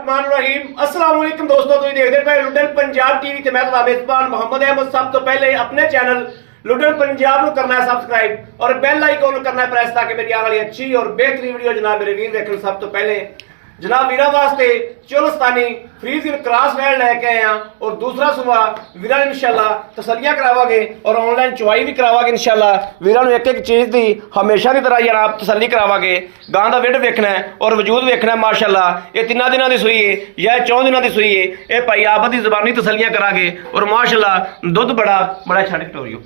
बिस्मिल्लाहिर्रहमानिर्रहीम। अस्सलाम वालेकुम दोस्तों, तुम देखते पे लुडन पंजाब टीवी ते मैं तुम्हारा मेजबान मोहम्मद अहमद। सब तो पहले अपने चैनल लुडन पंजाब को करना है सब्सक्राइब और बेल आइकन करना है प्रेस ताकि मेरी आने वाली अच्छी और बेहतरीन वीडियो जनाब मेरे वीर देखने। सब तो पहले जनाब वीरा वास्ते चुलस्तानी फ्रीजिंग क्रॉस वैल लेके आए हैं और दूसरा सुबह वीरा इंशाल्लाह तसलियां करावांगे और ऑनलाइन चुवाई भी करावांगे इंशाल्लाह। वीरा एक एक चीज़ की हमेशा की तरह जनाब तसली करावांगे। गां का विड वेखना है और वजूद वेखना है माशाल्लाह। ये 3 दिनों की सूई है या 4 दिनों की सूई है। ये भाई आबद की जबानी तसलियां करांगे और माशाल्लाह दुध बड़ा बड़ा छड़ टोरियो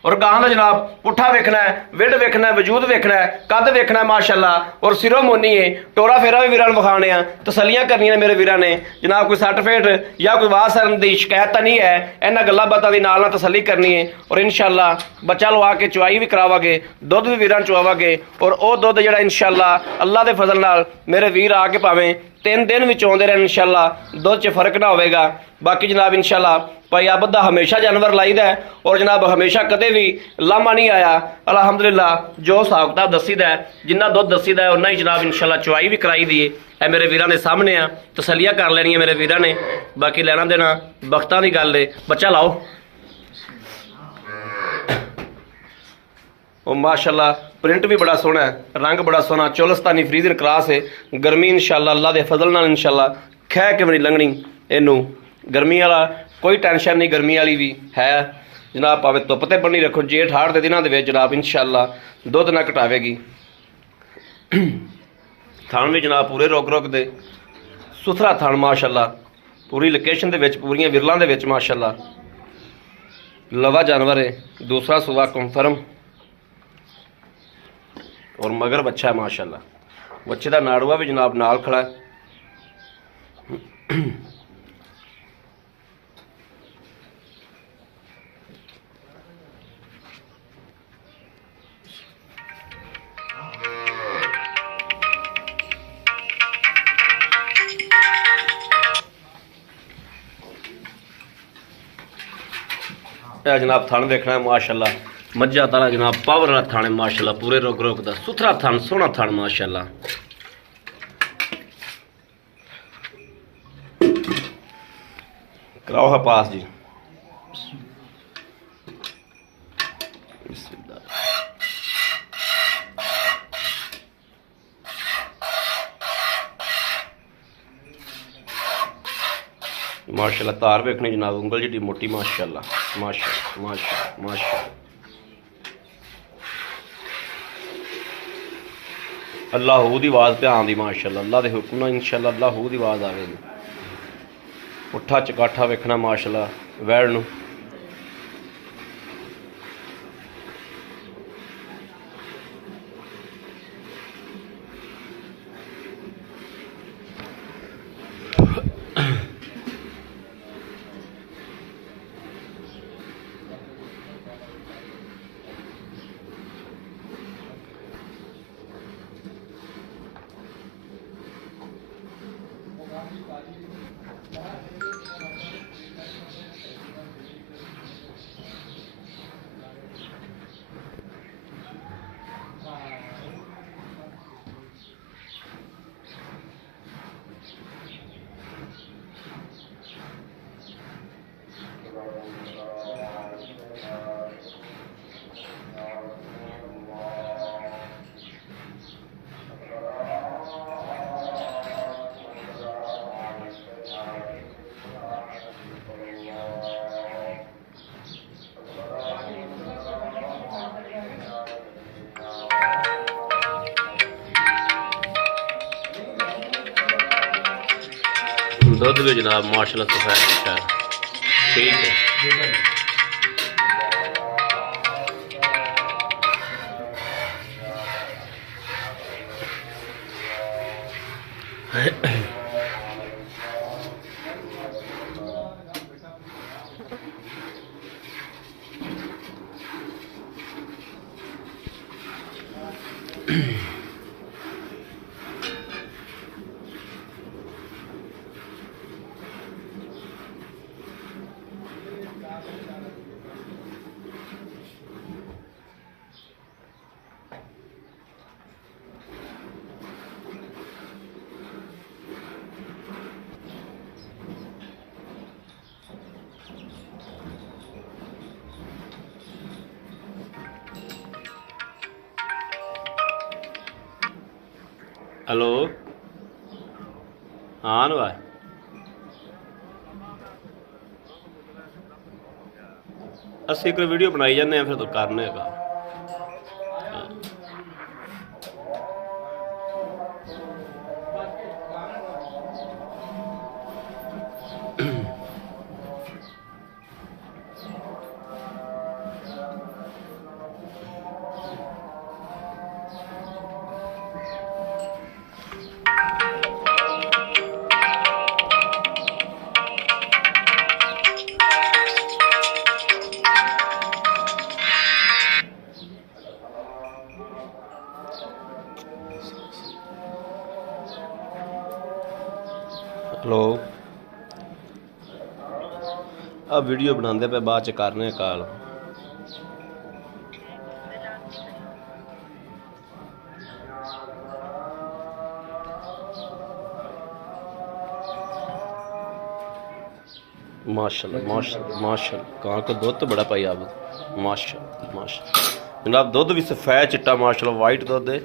और गां का जनाब पुट्ठा वेखना है, विड वेखना है, वजूद वेखना है, कद वेखना है माशाल्लाह और सिरों मोनी है। टोरा फेरा भी वीरां नूं विखाने आ, तसलियां करनियां ने मेरे वीरां ने जनाब। कोई सट फेट या कोई वाह सरन की शिकायत तो नहीं है। इन्हां गल्लां बातां दी नाल तसली करनी है और इंशाल्लाह बच्चा लवा के चुवाई भी करावांगे, दुध भी वीरां चुवावांगे और वह दुध जिहड़ा इंशाल्लाह अल्लाह के फजल नाल मेरे वीर आके भावें 3 दिन भी आउंदे रहन इंशाल्लाह दुध च फर्क ना होवेगा। बाकी जनाब इंशाल्लाह भाई आबद का हमेशा जानवर लाईदा है और जनाब हमेशा कदे भी लामा नहीं आया। अलहमदुलिल्लाह जो हिसाब किताब दसीदा है, जिन्ना दुध दसीदा है उन्ना ही जनाब इंशाल्लाह चुवाई भी कराई दी है। मेरे वीरां ने सामने आ तसलियां कर लैनी है मेरे वीरां ने। बाकी लेना देना वक्तां दी गल है। बच्चा लाओ और माशाल्लाह प्रिंट भी बड़ा सोहना है, रंग बड़ा सोहना, चुलस्तानी फ्रीजन क्रॉस है। गर्मी इंशाल्लाह अल्लाह के फजल नाल इंशाल्लाह खै के भी नहीं लंघनी। इनू गर्मी वाला कोई टेंशन नहीं, गर्मी वाली भी है जनाब। भावें धुप ते बनी रखो, जेठ हाड़ के दिनों के जनाब इंशाल्लाह दुध ना घटावेगी। थान भी जनाब पूरे रुक रुक दे सुथरा थान माशाल्लाह, पूरी लोकेशन के पूरियां विरलों के माशाल्लाह लवा जानवर है। दूसरा सुबह कंफर्म और मगर बच्चा है माशाल्लाह। बच्चे का नाड़ुआ भी जनाब नाल खड़ा है। जनाब थान देखना है माशाल्लाह, मज्जा ताला जनाब पावर वाला थान है माशाल्लाह। पूरे रुक रुक दा सुथरा थान, सोहना थान माशाल्लाह। कराओ है पास जी। माशाल्लाह तार वेखनी जनाब उंगल जी मोटी माशाल्लाह माशाल्लाह माशाल्लाह माशाल्लाह। अल्लाह हू दी आवाज़ पे आंदी माशाल्लाह। अल्लाह के हुक्म नाल इंशाल्लाह अल्लाह हू दी आवाज़ आवेगी। पुट्ठा चकाठा वेखना माशाल्लाह वैड़ नूं। दुध भी जनाब माशाल्लाह सफेद ठीक है। हेलो हाँ भाई ਅਸੀਂ ਇੱਕ ਵੀਡੀਓ ਬਣਾਈ ਜਾਂਦੇ ਆ ਫਿਰ ਤੋਂ ਕਰਨੇ ਹੈਗਾ हेलो आ वीडियो बनाते पे बाद च करने कॉल माशाल्लाह माशाल्लाह माशाल्लाह कहाँ को दुध तो बड़ा पाई आप माशाल्लाह माशाल्लाह जनाब दुध भी सफेद चिट्टा माशाल्लाह वाइट दुध है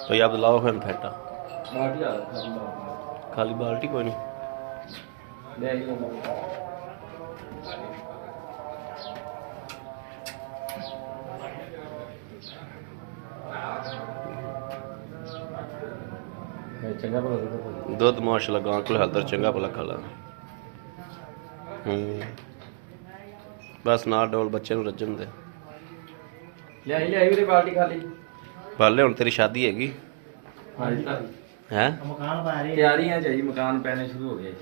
तो आप लाओ फिर फैटा खाली बाल्टी कोई नहीं दुध माशाल्लाह गां को हदर चंगा भला खाला बस ना डोल बच्चे नूं रजन दे बाल्टी खाली पाले हुण तेरी शादी हैगी हैं मकान पा रहे तैयारियां चाहिए मकान पैने शुरू हो गए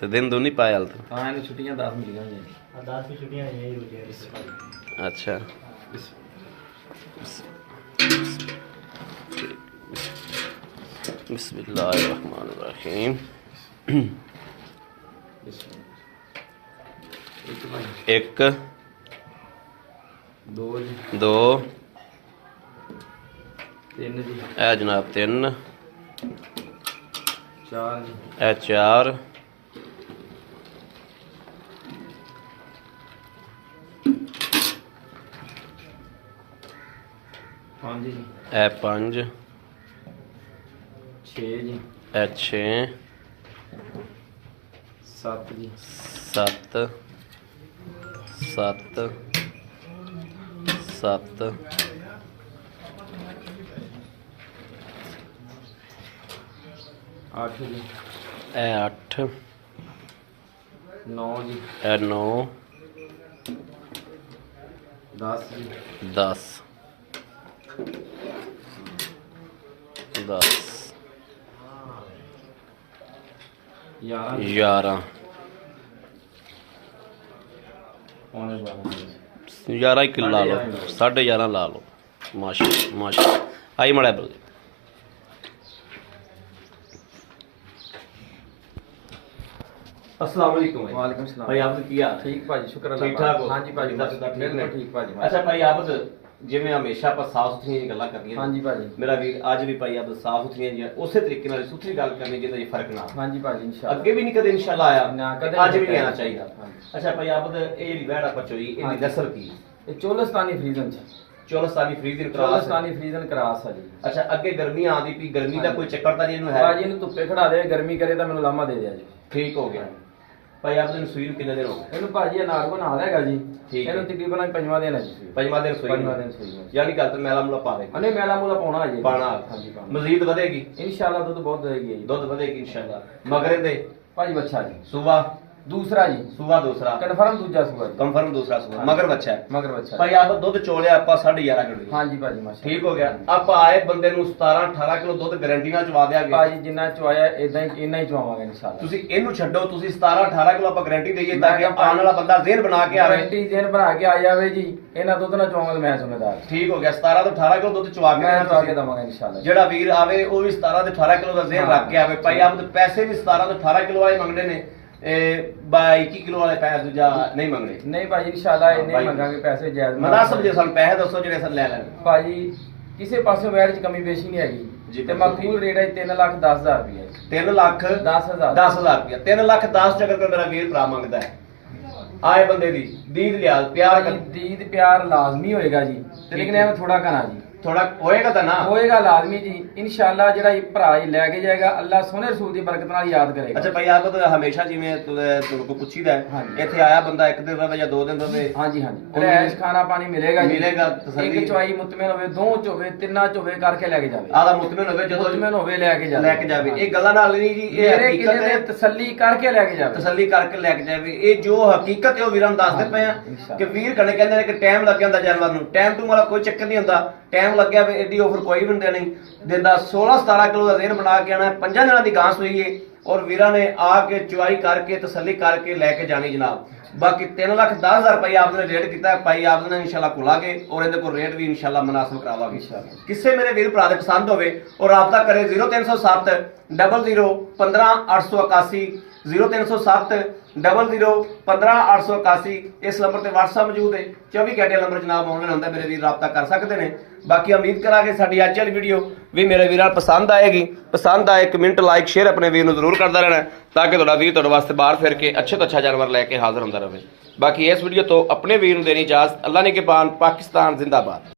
ते दिन दो नहीं पाए हाल तो हां इन्हें छुट्टियां 10 मिल गई हैं 10 की छुट्टियां यही रुके अच्छा बिस्मिल्लाहिर्रहमानिर्रहीम एक दो तीन जी ए जनाब तीन चार जी ए चार पाँच जी ए पंज छे जी ए छे सत्त जी सत्त सत्त सत्त आठ जी ए अठ नौ जी ए नौ 10 जी दस दस 11 ग्यारह पौने 12 11 ही ला लो 11.5 ला लो माशा माशा आई मड़ा बोल अस्सलाम वालेकुम वालेकुम सलाम भाई आप की हाल ठीक भाजी शुक्र अल्लाह ठीक ठाक हो हाँ जी भाजी बिल्कुल ठीक भाजी अच्छा भाई आप ਜਿਵੇਂ ਹਮੇਸ਼ਾ ਆਪਾਂ ਸਾਫ ਸੁਥਰੀਆਂ ਗੱਲਾਂ ਕਰਨੀਆਂ हाँ जी भाजी ਮੇਰਾ ਵੀਰ ਅੱਜ ਵੀ ਭਾਈ ਆਪ ਸਾਫ ਸੁਥਰੀਆਂ ਜੀ ਉਸੇ ਤਰੀਕੇ ਨਾਲ ਸੁਥਰੀ ਗੱਲ ਕਰਨੀ ਜਿਹਦਾ ਜੀ ਫਰਕ ਨਾ हाँ जी भाजी इंशाल्लाह ਅੱਗੇ ਵੀ ਨਹੀਂ ਕਦੇ ਇਨਸ਼ਾਅੱਲਾ ਆਇਆ ਨਾ, ਕਦੇ ਅੱਜ ਵੀ ਨਹੀਂ ਨਹੀਂ ਆਣਾ ਆਇਆ। ਚਾਹੀਦਾ ਹਾਂਜੀ। ਅੱਛਾ ਭਾਈ ਆਪ ਇਹ ਜਿਹੜੀ ਵਹਿੜ ਆਪਾਂ ਚੋਈ ਇਹਦੀ ਹਾਂਜੀ। ਨਸਲ ਕੀ ये Cholistani फ्रीजन ਚੌਲਸਤਾਨੀ Friesian cross Cholistani फ्रीजन cross है जी ਅੱਛਾ ਅੱਗੇ ਗਰਮੀਆਂ ਆਦੀ ਪਈ ਗਰਮੀ ਦਾ ਕੋਈ ਚੱਕਰ ਤਾਂ ਨਹੀਂ ਇਹਨੂੰ ਹੈ भाजी इन्हें धुप्पे खड़ा दे गर्मी करे तो मैंने लामा दे दिया जी ਠੀਕ ਹੋ ਗਿਆ ਭਾਈ ਆਪ ਨੂੰ ਸੂਈ ਨੂੰ ਕਿੰਨੇ ਦਿਨ ਹੋ ਗਏ ਇਹਨੂੰ ਭਾਜੀ ਅਨਾਰ ਬਣਾ ਲਿਆਗਾ ਜੀ ਠੀਕ ਹੈ। ਇਹਨੂੰ ਤਕਰੀਬਨ ਪੰਜਵਾਂ ਦਿਨ ਹੈ ਜੀ ਪੰਜਵਾਂ ਦਿਨ ਸੂਈ ਪੰਜਵਾਂ ਦਿਨ ਸੂਈ ਹੈ ਯਾਨੀ ਗੱਲ ਤਾਂ ਮੈਲਾ ਮੁਲਾ ਪਾਵੇ ਅਨੇ ਮੈਲਾ ਮੂਲਾ ਪਾਉਣਾ ਹੈ ਜੀ ਪਾਣਾ ਹਾਂਜੀ ਪਾਉਣਾ ਮਜ਼ੀਦ ਵਧੇਗੀ ਇਨਸ਼ਾਅੱਲਾ ਦੁੱਧ ਬਹੁਤ ਦੇਗੀ ਜੀ ਦੁੱਧ ਵਧੇਗੀ ਇਨਸ਼ਾਅੱਲਾ ਮਗਰੇ ਦੇ ਭਾਜੀ ਬੱਚਾ ਜੀ ਸੁਬਾ दूसरा जी ਸੂਆ ਦੂਸਰਾ कन्फर्म दूजा सुबह जी ਕੰਫਰਮ ਦੂਸਰਾ ਸੂਆ हाँ। ਮਗਰ ਬੱਚਾ ਹੈ मगर बच्चा ਭਾਈ ਆਪ ਦੁੱਧ ਚੋਲਿਆ ਆਪਾਂ 11.5 ਕਿਲੋ हाँ जी भाजी माशा ਠੀਕ ਹੋ ਗਿਆ ਆਪਾਂ ਆਏ ਬੰਦੇ ਨੂੰ 17 18 ਕਿਲੋ ਦੁੱਧ ਗਾਰੰਟੀ ਨਾਲ ਚਵਾ ਦਿਆਂਗੇ ਭਾਜੀ ਜਿੰਨਾ ਚਵਾਇਆ ਇਦਾਂ ਹੀ ਇੰਨਾ ਹੀ ਚਵਾਵਾਂਗੇ ਇਨਸ਼ਾਅੱਲਾ ਤੁਸੀਂ ਇਹਨੂੰ ਛੱਡੋ ਤੁਸੀਂ 17 18 ਕਿਲੋ ਆਪਾਂ ਗਾਰੰਟੀ ਦਈਏ ਤਾਂ ਕਿ ਆਉਣ ਵਾਲਾ ਬੰਦਾ ਜ਼ੇਨ ਬਣਾ ਕੇ ਆਵੇ ਗਾਰੰਟੀ ਦਿਨ ਬਣਾ ਕੇ ਆ ਜਾਵੇ ਜੀ ਇਹਨਾਂ ਦੁੱਧ ਨਾ ਚਵਾਵਾਂਗੇ ਤਾਂ ਮੈਂ ਜ਼ਿੰਮੇਦਾਰ ਠੀਕ ਹੋ ਗਿਆ 17 ਤੋਂ 18 ਕਿਲੋ ਦੁੱਧ ਚਵਾ ਕੇ ਮੈਂ ਦੇਣਾ ਚਵਾ ਤੁਸੀਂ। ਕੇ ਦਵਾਂਗਾ ਇਨਸ਼ਾਅੱਲਾ ਜਿਹੜਾ ਵੀਰ ਆਵੇ ਉਹ ਵੀ 17 ਤੇ 18 ਕਿਲੋ ਦਾ ਜ਼ੇਨ ਹਾਂ। ਰੱਖ ਕੇ ਆਵੇ ਭਾਈ ਆਪ ਦੇ ਪੈਸੇ ਵੀ 17 ਤੋਂ 18 ਕਿਲੋ ਵਾਲੇ ਮੰਗਦੇ ਨੇ ਇਹ 21 ਕਿਲੋ ਵਾਲੇ ਪੈਸੇ ਦੂਜਾ ਨਹੀਂ ਮੰਗਦੇ ਨਹੀਂ ਭਾਜੀ ਇਨਸ਼ਾਅੱਲਾ ਇੰਨੇ ਭਾਈ। ਮੰਗਾਂਗੇ ਪੈਸੇ ਜਾਇਜ਼ ਮਨਾਸਬ ਜੇ ਸਾਨੂੰ ਪੈਸੇ ਦੱਸੋ ਜਿਹੜੇ ਅਸੀਂ ਲੈ ਲੈਣ ਭਾਜੀ ਕਿਸੇ ਪਾਸੇ ਵੈਟ 'ਚ ਕਮੀ ਪੇਸ਼ੀ ਨਹੀਂ ਜੀ, ਹੈਗੀ ਤੇ ਬਿਲਕੁਲ ਮਕਬੂਲ ਰੇਟ ਹੈ 3,10,000 ਰੁਪਏ 3 ਲੱਖ 10,000 10,000 ਰੁਪਇਆ 3 ਲੱਖ 10 ਚ ਅਗਰ ਕੋਈ ਮੇਰਾ ਵੀਰ ਭਰਾ ਮੰਗਦਾ ਹੈ ਆਏ ਬੰਦੇ ਦੀ ਦੀਦ ਲਿਆ ਪਿਆਰ ਕਰ ਦੀਦ ਪਿਆਰ ਲਾਜ਼ਮੀ ਹੋਏਗਾ ਜੀ ਤੇ ਲੇਕਿਨ ਐਵੇਂ ਥੋੜਾ ਘਣਾ ਜੀ ਥੋੜਾ ਹੋਏਗਾ ਤਾਂ ਨਾ ਹੋਏਗਾ ਲਾਜ਼ਮੀ ਜੀ ਇਨਸ਼ਾਅੱਲਾ ਜਿਹੜਾ ਇਹ ਭਰਾ ਜੀ ਲੈ ਕੇ ਜਾਏਗਾ ਅੱਲਾ ਸੋਹਣੇ ਰਸੂਲ ਦੀ ਬਰਕਤ ਨਾਲ ਯਾਦ ਕਰੇਗਾ। ਅੱਛਾ ਭਾਈ ਆਪ ਤਾਂ ਹਮੇਸ਼ਾ ਜਿਵੇਂ ਤੁਹਾਡੇ ਕੋਲ ਪੁੱਛੀਦਾ ਹੈ ਇੱਥੇ ਆਇਆ ਬੰਦਾ ਇੱਕ ਦਿਨ ਰਵੇ ਜਾਂ 2 ਦਿਨ ਰਵੇ ਹਾਂਜੀ ਰਹਿਸ਼ ਖਾਣਾ ਪਾਣੀ ਮਿਲੇਗਾ ਜੀ ਮਿਲੇਗਾ ਤਸੱਲੀ ਇੱਕ ਚਵਾਈ ਮੁਤਮਿਨ ਹੋਵੇ 2 ਚ ਹੋਵੇ 3 ਚ ਹੋਵੇ ਕਰਕੇ ਲੈ ਕੇ ਜਾਵੇ ਆਦਾ ਮੁਤਮਿਨ ਹੋਵੇ ਜਦੋਂ ਮੁਤਮਿਨ ਹੋਵੇ ਲੈ ਕੇ ਜਾਵੇ ਇਹ ਗੱਲਾਂ ਨਾਲ ਨਹੀਂ ਜੀ ਇਹ ਹਕੀਕਤ ਹੈ ਤਸੱਲੀ ਕਰਕੇ ਲੈ ਕੇ ਜਾਵੇ ਤਸੱਲੀ ਕਰਕੇ ਲੈ ਕੇ ਜਾਵੇ ਇਹ ਜੋ ਹਕੀਕਤ ਹੈ ਉਹ ਵੀਰਾਂ ਨੂੰ ਦੱਸਦੇ ਪਏ ਆ ਕਿ ਵੀਰ ਕਣੇ ਕਹਿੰਦੇ ਨੇ ਕਿ ਟਾਈਮ ਲੱਗ ਜਾਂਦਾ ਜਾਨਵਰ ਨੂੰ ਟਾਈਮ ਟੂ ਵਾਲਾ ਕੋਈ ਚੱਕਰ ਨਹੀਂ ਹੁੰਦਾ ਟਾਈਮ ਲੱਗਿਆ ਵੇ ਐਡੀ ਆਫਰ ਕੋਈ ਵੀ ਨਹੀਂ ਦਿੰਦਾ 16-17 ਕਿਲੋ ਦਾ ਰੇਨ ਬਣਾ ਕੇ ਆਣਾ 5 ਦਿਨਾਂ ਦੀ ਗਾਂਸ ਹੋਈ ਏ ਔਰ ਵੀਰਾਂ ਨੇ ਆ ਕੇ ਚੁਆਈ ਕਰਕੇ ਤਸੱਲੀ ਕਰਕੇ ਲੈ ਕੇ ਜਾਣੀ ਜਨਾਬ। ਬਾਕੀ 3,10,000 ਰੁਪਏ ਆਪਨੇ ਰੇਟ ਕੀਤਾ ਭਾਈ ਆਪਨੇ ਇਨਸ਼ਾਅੱਲਾ ਕੋਲਾਗੇ ਔਰ ਇਹਦੇ ਕੋਲ ਰੇਟ ਵੀ ਇਨਸ਼ਾਅੱਲਾ ਮੁਨਾਸਿਬ ਕਰਾਵਾਂਗੇ ਇਨਸ਼ਾਅੱਲਾ। ਕਿਸੇ ਮੇਰੇ ਵੀਰ ਭਰਾ ਦੇ ਪਸੰਦ ਹੋਵੇ ਔਰ ਰਾਬਤਾ ਕਰੇ 0307 00 15 881 0307 00 15 881 ਇਸ ਨੰਬਰ ਤੇ WhatsApp ਮੌਜੂਦ ਹੈ 24 ਘੰਟੇ ਨੰਬਰ ਜਨਾਬ ਆਨਲਾਈਨ ਹੁੰਦਾ ਮੇਰੇ ਵੀਰ ਰਾਬਤਾ ਕਰ ਸਕਦੇ ਨੇ। ਬਾਕੀ ਉਮੀਦ ਕਰਾਂਗੇ ਸਾਡੀ ਅੱਜ ਵਾਲੀ ਵੀਡੀਓ ਵੀ ਮੇਰੇ ਵੀਰਾਂ ਪਸੰਦ ਆਏਗੀ। ਪਸੰਦ ਆਏ ਕਮੈਂਟ ਲਾਈਕ ਸ਼ੇਅਰ ਆਪਣੇ ਵੀਰ ਨੂੰ ਜ਼ਰੂਰ ਕਰਦਾ ਰਹਿਣਾ ਤਾਂ ਕਿ ਤੁਹਾਡਾ ਵੀਰ ਤੁਹਾਡੇ ਵਾਸਤੇ ਬਾਹਰ ਫਿਰ ਕੇ ਅੱਛੇ ਤੋਂ ਅੱਛਾ ਜਾਨਵਰ ਲੈ ਕੇ ਹਾਜ਼ਰ ਹੁੰਦਾ ਰਹੇ। ਬਾਕੀ ਇਸ ਵੀਡੀਓ ਤੋਂ ਆਪਣੇ ਵੀਰ ਨੂੰ ਦੇਣੀ ਇਜਾਜ਼ਤ। ਅੱਲਾ ਨੇ ਕੇ ਪਾਨ ਪਾਕਿਸਤਾਨ ਜ਼ਿੰਦਾਬਾਦ।